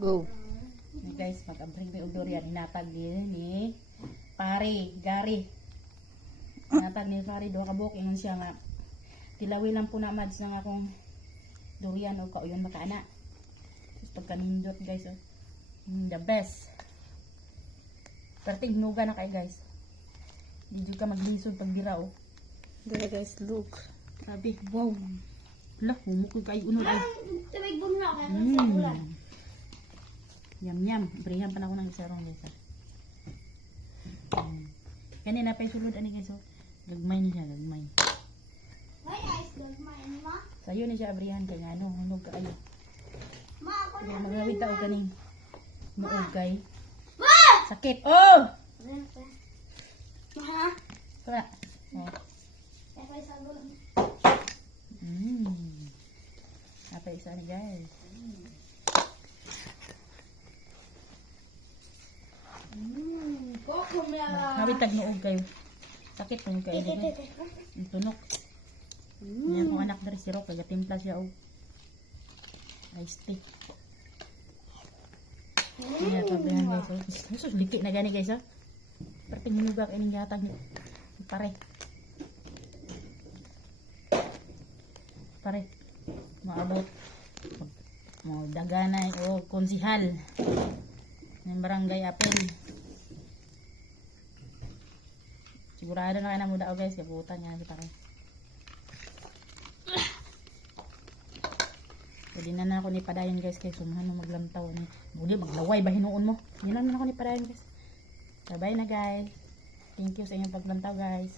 Go. Guys, mag-abring may durian. Hinatag ni pare, Gary. Hinatag ni pare, do kabuk. Ingon siya nga, tilawi lang po na mads ng akong durian o kauyon makaana. Tapos pagkanindot guys, oh. The best. Perting nuga na kay guys. Hindi ka maglisod pag dira, oh. There guys, look. Sabi, wow. Lah, humukog kayo unod ay. Tumig mo na ako. Yum yum. Berihan pa na ako ng isarong guys. Kanina pa yung sulod ani guys, oh. Gagmay niya, gagmay. May ice dog, may ma. Sayo ni siya abrihan kay nga ano, hunog ka kayo. Ma, ako Kaya na. magawid ka og kaning maugay. Ma! Sakit. Oh! Ma! Tara. Oh. Ako isa gulo. Apa isa ni guys. Koko mla. Hawid nuog kayo. Sakit man kayo. Ang tunok. Yan ang anak dari si Rock, kaya timpla siya og iced tea. Yan pabrihan guys. Sus dikit na gani guys, ha. Perting hinuga kay ning yatag ni pare. Pare. Maabot. Mo daganay o konsihal ng barangay Apel. Sigurado na kayo na muda guys, kabutan niya si pare. Pwede na ako ni padayon guys, kay sumahan mo maglantaw ni. Buli maglaway ba hinuon mo? Hindi na ako ni padayon guys. Bye na guys. Thank you sa inyong paglantaw guys.